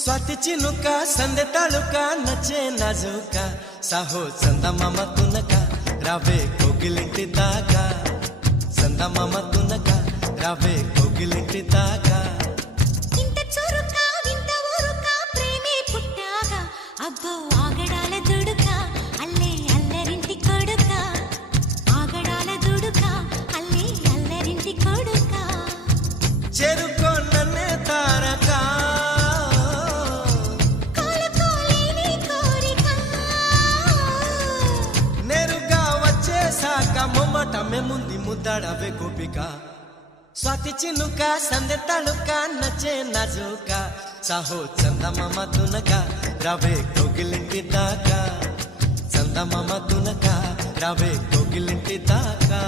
स्वाती चिनुका संदे तालुका नचे नाजुका साहो चंदमाम तुनका रावे कोगिलिंटी दागा चंदमाम तुनका रावे कोगिलिंटी दागा इंत चुरुका विंत ऊरुका प्रेमे पुट्टागा अब्बो आगडाల దుడుకా అల్లే అల్లరింటి కొడుకా ఆగడాల దుడుకా అల్లే అల్లరింటి కొడుకా చెరుకో నన్నే తారకా మొమ్మటమే ముందు ముద్దాడవే గోపిక స్వాతి చినుక సందె తళుక నచ్చే నాజుక సాహో చందమామ తునక రావే కోగిలింటి దాకా చందమామ తునక రావే కోగిలింటి దాకా